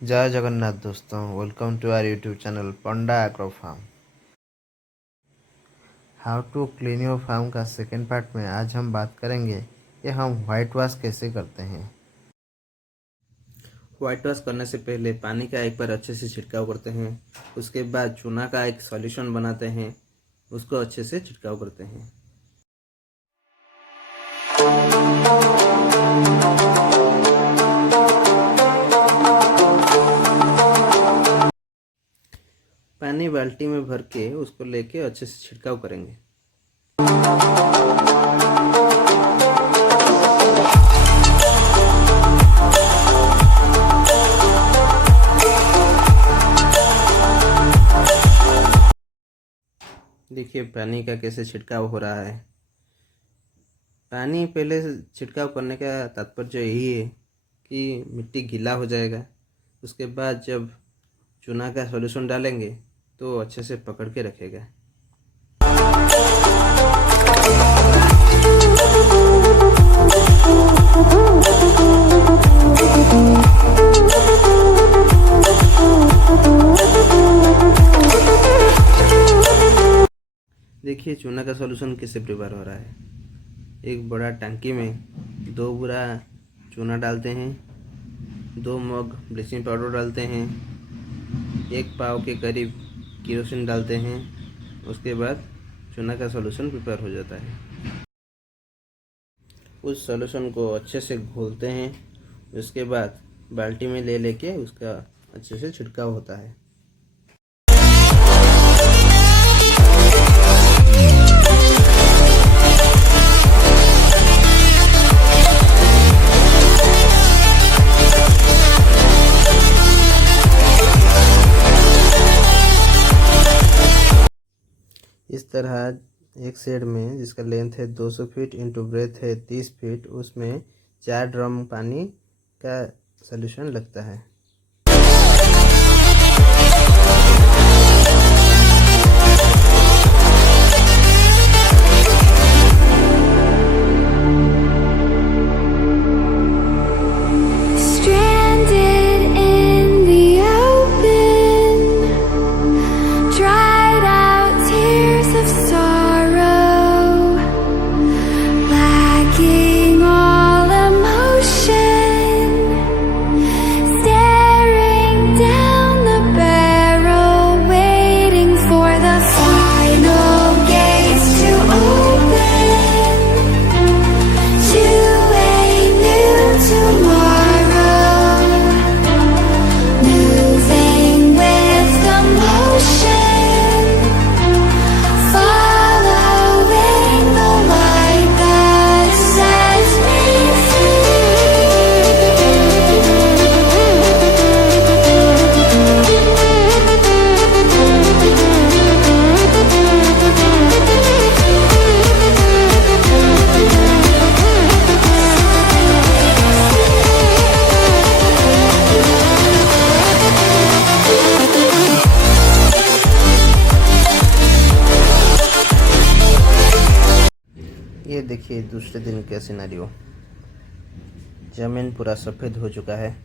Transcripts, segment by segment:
जय जगन्नाथ दोस्तों, welcome to our YouTube channel Panda agro farm. How to clean your farm का second part में आज हम बात करेंगे कि हम वाइट वॉश कैसे करते हैं। वाइट वॉश करने से पहले पानी का एक बार अच्छे से छिड़काव करते हैं। उसके बाद चूना का एक सॉल्यूशन बनाते हैं, उसको अच्छे से छिड़काव करते हैं। पानी बाल्टी में भर के उसको लेके अच्छे से छिड़काव करेंगे। देखिए पानी का कैसे छिड़काव हो रहा है। पानी पहले छिड़काव करने का तात्पर्य यही है कि मिट्टी गीला हो जाएगा। उसके बाद जब चूना का सॉल्यूशन डालेंगे तो अच्छे से पकड़ के रखेगा। देखिए चूना का सॉल्यूशन कैसे प्रिपेयर हो रहा है। एक बड़ा टंकी में 2 बुरा चूना डालते हैं, 2 मग ब्लीचिंग पाउडर डालते हैं, 1 पाव के करीब केरोसिन डालते हैं। उसके बाद चूना का सॉल्यूशन प्रिपेयर हो जाता है। उस सॉल्यूशन को अच्छे से घोलते हैं। उसके बाद बाल्टी में ले लेके उसका अच्छे से छिड़काव होता है। इस तरह एक शेड में जिसका लेंथ है 200 फीट इंटू ब्रेथ है 30 फीट, उसमें 4 ड्रम पानी का सॉल्यूशन लगता है। ये देखिए दूसरे दिन का सिनेरियो। जमीन पूरा सफ़ेद हो चुका है।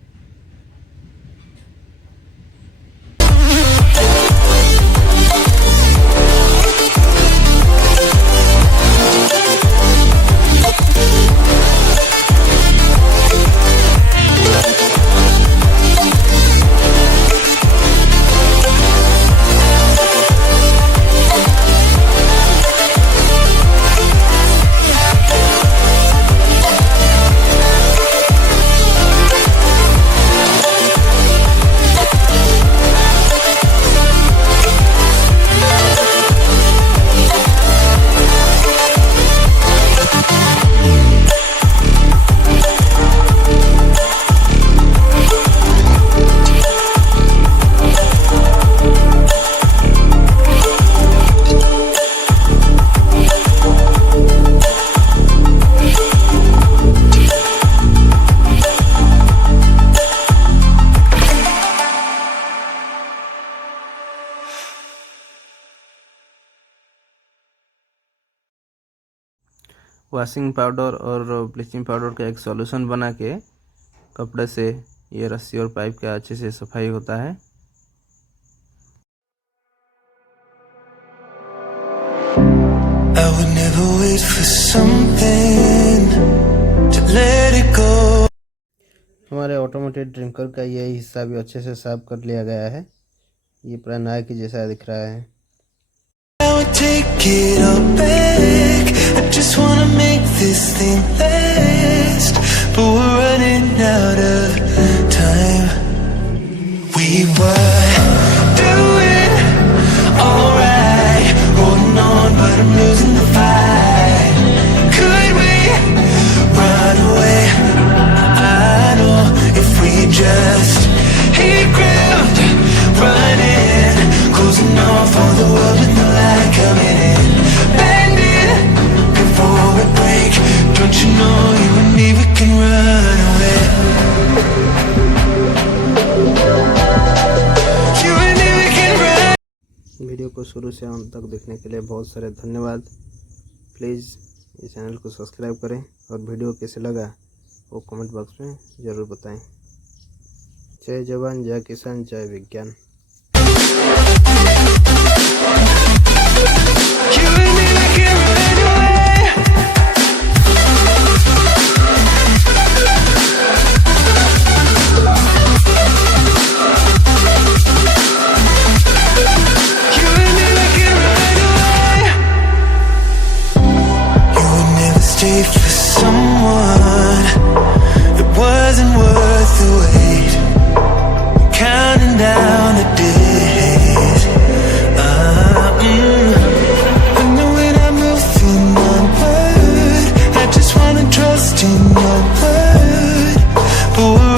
वॉशिंग पाउडर और ब्लीचिंग पाउडर का एक सॉल्यूशन बना के कपड़े से ये रस्सी और पाइप का अच्छे से सफाई होता है। I would never wait for something to let it go. हमारे ऑटोमेटेड ड्रिंकर का यही हिस्सा भी अच्छे से साफ कर लिया गया है। ये पूरा नया के जैसा दिख रहा है। I would take it all back. I just wanna make this thing last, but we're running out of time. We were doing alright, holding on, but I'm losing the fight. Could we run away? I know if we just hit ground, running, closing off all the world with no light coming in, bending before we break. Don't you know you and me, we can run away. You and me, we can run. Video को शुरू से अंत तक देखने के लिए बहुत सारे धन्यवाद। प्लीज़ इस चैनल को सब्सक्राइब करें और वीडियो कैसे लगा वो कमेंट बॉक्स में ज़रूर बताएं। जय जवान, जय किसान, जय विज्ञान। You and me, we can run away. You and me, we can run away. You would never stay for someone that wasn't worth the wait. Counting down the days. I know when I'm moving onward, I just wanna trust in your word, but we're